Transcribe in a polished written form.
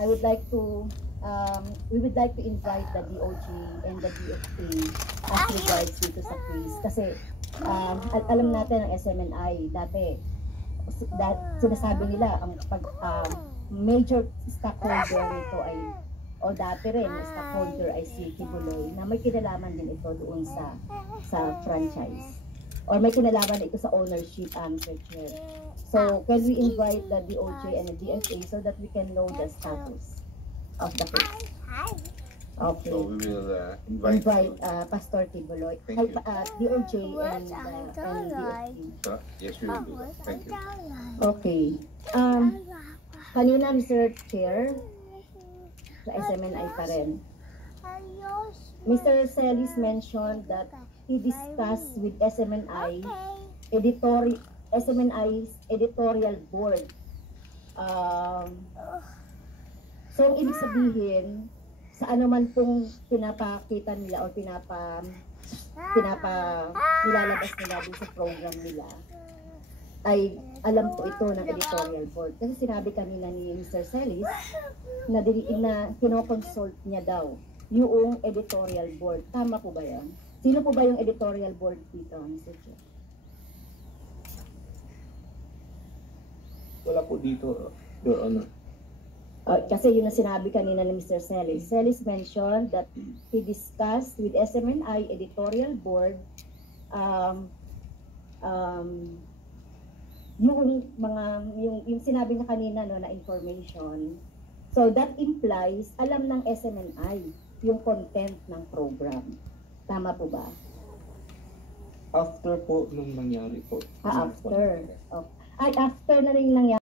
I would like to we would like to invite the DOJ and the DFA as regards dito sa quiz. Kasi alam natin ang SMNI dati, sinasabi nila ang major stockholder nito ay, o dati rin stockholder ay si Kibuloy, na may kinalaman din ito doon sa franchise, or may kinalaman ito sa ownership, Sir Chair. So can we invite the DOJ and the DFA so that we can know the status of the case? Okay. So we will invite Pastor Kibuloy, DOJ and DFA. Yes, we will do that. Thank you. Okay. Kanina, Mr. Chair, sa SMNI pa rin, Mr. Celis mentioned that he discussed with SMNI's editorial board. So, ibig sabihin, sa anuman pong pinapakita nila o nilalabas nila din sa program nila, ay alam po ito ng editorial board. Kasi sinabi kanina ni Mr. Celis na kinoconsult niya daw yung editorial board. Tama po ba yan? Sino po ba yung editorial board dito, Mr. Chair? Wala po dito, Your Honor. Kasi yun ang sinabi kanina ni Mr. Celis. Celis mentioned that he discussed with SMNI editorial board yung sinabi niya kanina, no, na information. So that implies alam ng SMNI yung content ng program. Tama po ba? After po nung nangyari po. After. Ay, after na rin nangyari.